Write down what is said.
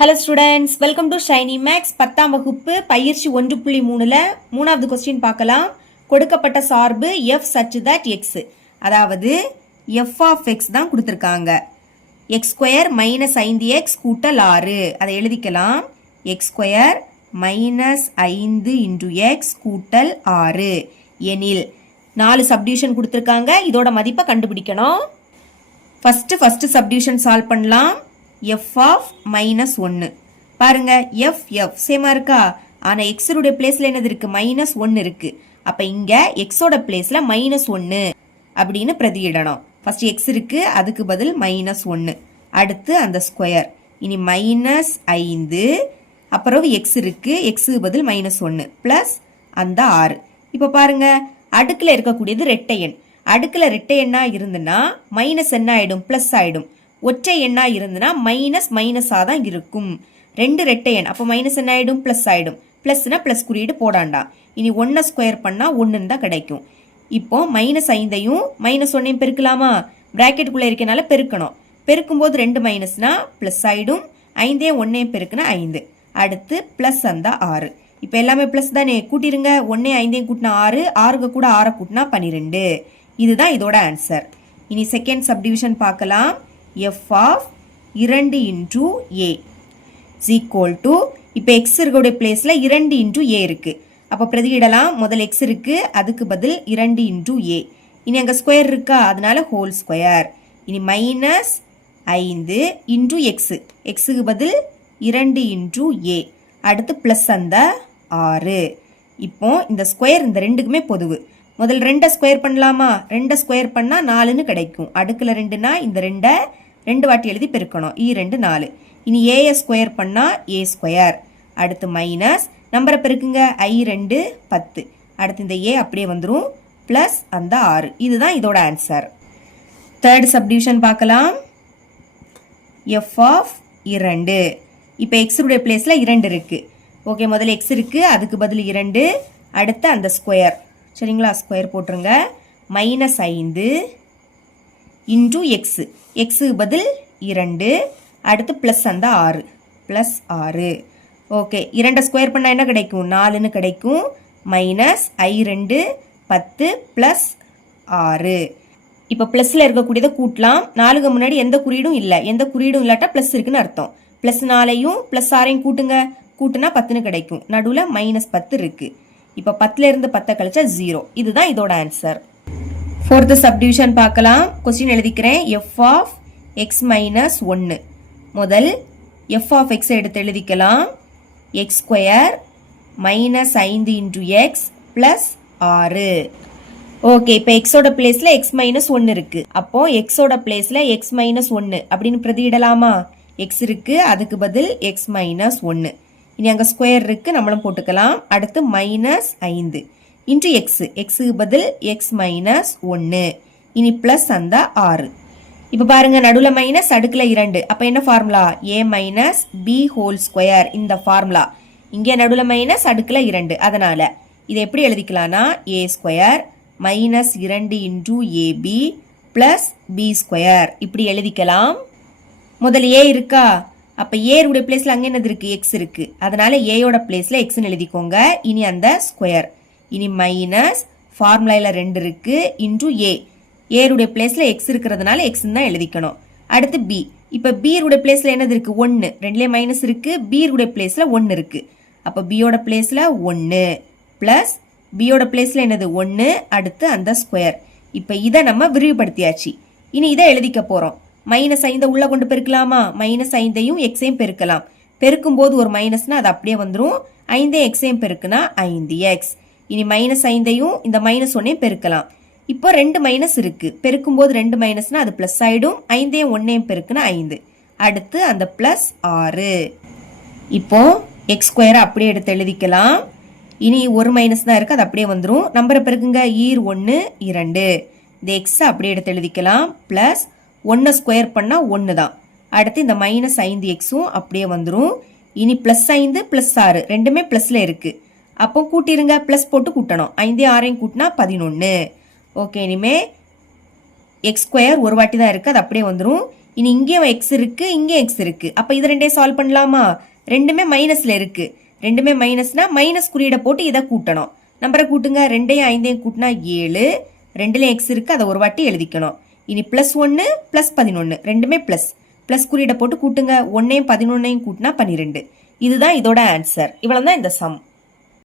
Hello students, welcome to Shiny Maths 10ஆம் வகுப்பு பயிற்சி 1.3ல மூணாவது கொஸ்டின் பார்க்கலாம். கொடுக்கப்பட்ட சார்பு f such that x, அதாவது f of x தான் கொடுத்துருக்காங்க. x ஸ்கொயர் மைனஸ் 5x கூட்டல் 6, அதை எழுதிக்கலாம். x square minus 5 into X கூட்டல் 6 எனில் 4 சப்டிவிஷன் கொடுத்துருக்காங்க. இதோட மதிப்பை கண்டுபிடிக்கணும். ஃபர்ஸ்ட் சப்டிவிஷன் சால்வ் பண்ணலாம். f of மைனஸ் 1 பாருங்க, f சேமா இருக்கா? ஆனா x உடைய பிளேஸ்ல என்னது இருக்கு? மைனஸ் 1 இருக்கு. அப்ப இங்க x ஓட பிளேஸ்ல மைனஸ் 1 அப்படின்னு பிரதியிடணும். ஃபர்ஸ்ட் x இருக்கு, அதுக்கு பதில் மைனஸ் 1. அடுத்து அந்த ஸ்கொயர், இனி மைனஸ் 5, அப்புறம் x இருக்கு, x பதில் மைனஸ் 1 பிளஸ் அந்த 6. இப்ப பாருங்க, அடுக்குல இருக்கக்கூடியது ரெட்டை எண். அடுக்குல ரெட்டை எண்ணா இருந்துன்னா மைனஸ் என்ன ஆயிடும்? பிளஸ் ஆயிடும். ஒற்றை எண்ணா இருந்துன்னா மைனஸ் மைனஸா தான் இருக்கும். ரெண்டு ரெட்டை எண், அப்போ மைனஸ் என்ன ஆயிடும்? பிளஸ் ஆயிடும். பிளஸ்னா பிளஸ் குறியீடு போடாண்டாம். இனி 1 ஸ்கொயர் பண்ணா 1 தான் கிடைக்கும். இப்போ மைனஸ் 5ஐயும் மைனஸ் 1ஐயும் பெருக்கலாமா? பிராக்கெட்டுக்குள்ள இருக்கனால பெருக்கணும். பெருக்கும் போது 2 மைனஸ்னா பிளஸ் ஆயிடும். 5ஐயும் 1ஐயும் பெருக்குனா 5. அடுத்து பிளஸ் அந்த 6. இப்போ எல்லாமே பிளஸ் தானே, கூட்டிருங்க. 1ஐயும் 5ஐயும் கூட்டினா 6, 6க்கு கூட 6 கூட்டினா 12. இதுதான் இதோட ஆன்சர். இனி செகண்ட் சப்டிவிஷன் பார்க்கலாம். f of 2 into a is equal to, இப்போ x இருக்கக்கூடிய பிளேஸ்ல 2 into a இருக்கு. அப்போ பிரதியிடலாம். முதல் x இருக்கு, அதுக்கு பதில் 2 into a. இனி அங்க ஸ்கொயர் இருக்கா, அதனால ஹோல் ஸ்கொயர். இனி மைனஸ் 5 into x, xக்கு பதில் 2 into a. அடுத்து பிளஸ் அந்த 6. இப்போ இந்த ஸ்கொயர் இந்த ரெண்டுக்குமே பொதுவு. முதல் 2 ஸ்கொயர் பண்ணலாமா? 2 ஸ்கொயர் பண்ணா 4ன்னு கிடைக்கும். அடுக்குல 2னா இந்த 2 2 வாட்டி எழுதி பெருக்கணும். 2 4. இனி a ஸ்கொயர் பண்ணா a ஸ்கொயர். அடுத்து மைனஸ் நம்பரை பெருக்குங்க. i 2 10. அடுத்து இந்த a அப்படியே வந்துரும் பிளஸ் அந்த 6. இதுதான் இதோட ஆன்சர். தேர்ட் சப்டிவிஷன் பார்க்கலாம். f of 2. இப்போ x உடைய பிளேஸ்ல 2 இருக்கு. ஓகே, முதல்ல x இருக்கு, அதுக்கு பதில் 2. அடுத்து அந்த ஸ்கொயர், சரிங்களா? ஸ்கொயர் போட்டுருங்க. மைனஸ் 5 இன்டூ எக்ஸ், எக்ஸுக்கு பதில் 2. அடுத்து பிளஸ் அந்த 6 பிளஸ் 6. ஓகே, 2 ஸ்கொயர் பண்ணால் என்ன கிடைக்கும்? 4ன்னு கிடைக்கும். Minus i 2 10 plus 6. இப்போ பிளஸ்ல இருக்கக்கூடியதை கூட்டலாம். 4க்கு முன்னாடி எந்த குறியீடும் இல்லை. எந்த குறியீடும் இல்லாட்டா பிளஸ் இருக்குன்னு அர்த்தம். பிளஸ் 4ஐயும் பிளஸ் 6ஐயும் கூட்டுங்க. கூட்டுனா 10ன்னு கிடைக்கும். நடுவில் மைனஸ் 10 இருக்கு. இப்போ 10ல இருந்து 10 கழிச்சா 0. இதுதான் இதோட ஆன்சர். ஃபோர்த் சப்டிவிஷன் பார்க்கலாம். கொஸ்டின் எழுதிக்கிறேன். f of x minus 1. முதல் f of x எடுத்து எழுதிக்கலாம். x square minus 5 into X plus 6. Okay, இப்போ எக்ஸோட பிளேஸ்ல x மைனஸ் 1 இருக்கு. அப்போ எக்ஸோட பிளேஸ்ல x மைனஸ் 1 அப்படின்னு பிரதியிடலாமா? x இருக்கு, அதுக்கு பதில் x மைனஸ் 1. இனி அங்கே ஸ்கொயர் இருக்கு, நம்மளும் போட்டுக்கலாம். அடுத்து மைனஸ் 5 இன்ட்டு எக்ஸ், எக்ஸுக்கு பதில் எக்ஸ் மைனஸ் 1. இனி பிளஸ் அந்த 6. இப்போ பாருங்க, நடுவில் மைனஸ், அடுக்கில் 2. அப்போ என்ன formula? a minus b whole square. இந்த ஃபார்முலா. இங்கே நடுவில் மைனஸ், அடுக்கில் 2. அதனால இதை எப்படி எழுதிக்கலாம்னா a square minus 2 into ab plus b square இப்படி எழுதிக்கலாம். முதல் a இருக்கா? அப்போ ஏருடைய பிளேஸ்ல அங்கே என்னது இருக்கு? எக்ஸ் இருக்கு. அதனால ஏயோட பிளேஸ்ல எக்ஸ்ன்னு எழுதிக்கோங்க. இனி அந்த ஸ்கொயர், இனி மைனஸ் ஃபார்முலால 2 இருக்கு இன்டூ ஏருடைய பிளேஸ்ல எக்ஸ் இருக்கிறதுனால எக்ஸ்ன்னு தான் எழுதிக்கணும். அடுத்து பி. இப்போ பீருடைய பிளேஸ்ல என்னது இருக்கு? 1. ரெண்டுலேயே மைனஸ் இருக்கு. பீருடைய பிளேஸ்ல 1 இருக்கு. அப்போ பியோட பிளேஸ்ல 1 பிளஸ் பியோட பிளேஸ்ல என்னது? 1. அடுத்து அந்த ஸ்கொயர். இப்போ இதை நம்ம விரிவுபடுத்தியாச்சு. இனி இதை எழுதிக்க போறோம். மைனஸ் 5 உள்ள கொண்டு பெருக்கலாமா? மைனஸ் 5ஐயும் எக்ஸையும் பெருக்கலாம். பெருக்கும் போது ஒரு மைனஸ்னா அது அப்படியே வந்துடும். 5 எக்ஸையும் பெருக்குனா 5x. இனி மைனஸ் 5ஐயும் இந்த மைனஸ் 1ஐயும் பெருக்கலாம். இப்போ 2 மைனஸ் இருக்கு. பெருக்கும் போது 2 மைனஸ்னா அது பிளஸ் ஆயிடும். 5ஐயும் 1ஐயும் பெருக்குனா 5. அடுத்து அந்த பிளஸ் 6. இப்போ எக்ஸ் ஸ்கொயரை அப்படியே எடுத்து எழுதிக்கலாம். இனி ஒரு மைனஸ் தான் இருக்கு, அது அப்படியே வந்துடும். நம்பரை பெருக்குங்க. 1 2. இந்த எக்ஸ் அப்படியே எடுத்து எழுதிக்கலாம். பிளஸ் 1 ஸ்கொயர் பண்ணா 1 தான். அடுத்து இந்த மைனஸ் 5xும் அப்படியே வந்துடும். இனி பிளஸ் 5 பிளஸ் 6 ரெண்டுமே பிளஸ்ல இருக்கு. அப்போ கூட்டிருங்க. பிளஸ் போட்டு கூட்டணும். 5 6ஐயும் கூட்டினா 11. ஓகே, இனிமே எக்ஸ் ஸ்கொயர் ஒரு வாட்டி தான் இருக்கு, அது அப்படியே வந்துடும். இனி இங்கேயும் எக்ஸ் இருக்கு, இங்கேயும் எக்ஸ் இருக்கு. அப்போ இது ரெண்டையும் சால்வ் பண்ணலாமா? ரெண்டுமே மைனஸ்ல இருக்கு. ரெண்டுமே மைனஸ்னா மைனஸ் குறியீடை போட்டு இதை கூட்டணும். நம்பரை கூட்டுங்க. 2ஐயும் 5ஐயும் கூட்டினா 7. ரெண்டுலேயும் எக்ஸ் இருக்கு, அதை ஒரு வாட்டி எழுதிக்கணும். இனி +1 +11 ரெண்டுமே ப்ளஸ். ப்ளஸ் குறியீடை போட்டு கூட்டுங்க. 1ஐயும் 11ஐயும் கூட்டினா 12. இதுதான் இதோட ஆன்சர். இவ்வளோ தான் இந்த சம்.